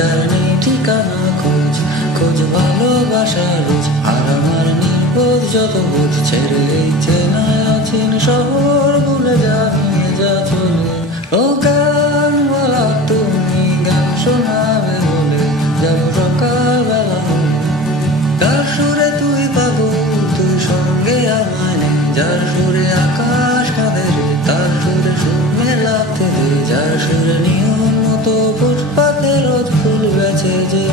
যার নেই ঠিকানা খোঁজ খোঁজ ভালোবাসা রোজ আর আমার নির্বোধ যত বোধ ছেড়ে এই চেনায় অচিন শহর ভুলে যাবে যা চলে ও গানওয়ালা তুমি গান শোনাবে বলে যাবো সকালবেলা হলে কার সুরে তুই পাগল তুই সঙ্গে আমায় নে যার সুরে আকাশ কাঁদে রে তার সুরে সুর মেলাতে দে যার সুরে নিয়ম মতো ফুটপাতে রোজ ফুল বেচে যে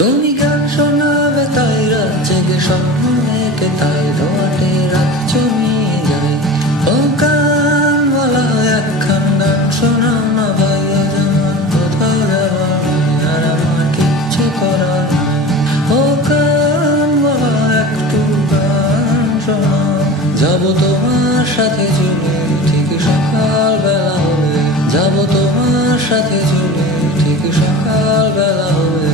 তুমি গান শোনাবে তাই রাত জেগে স্বপ্ন এঁকে তাই দোয়াটে রাত জমিয়ে যায় ও গানওয়ালা একখান গান শোনাও না ভাই আজ আমার কোথাও যাওয়ার নাই আর আমার কিচ্ছু করার নাই ও গানওয়ালা একটু গান শোনাও যাবো তোমার সাথে চলে ঠিক সকালবেলা হলে যাবো তোমার সাথে চলে ঠিক সকালবেলা হলে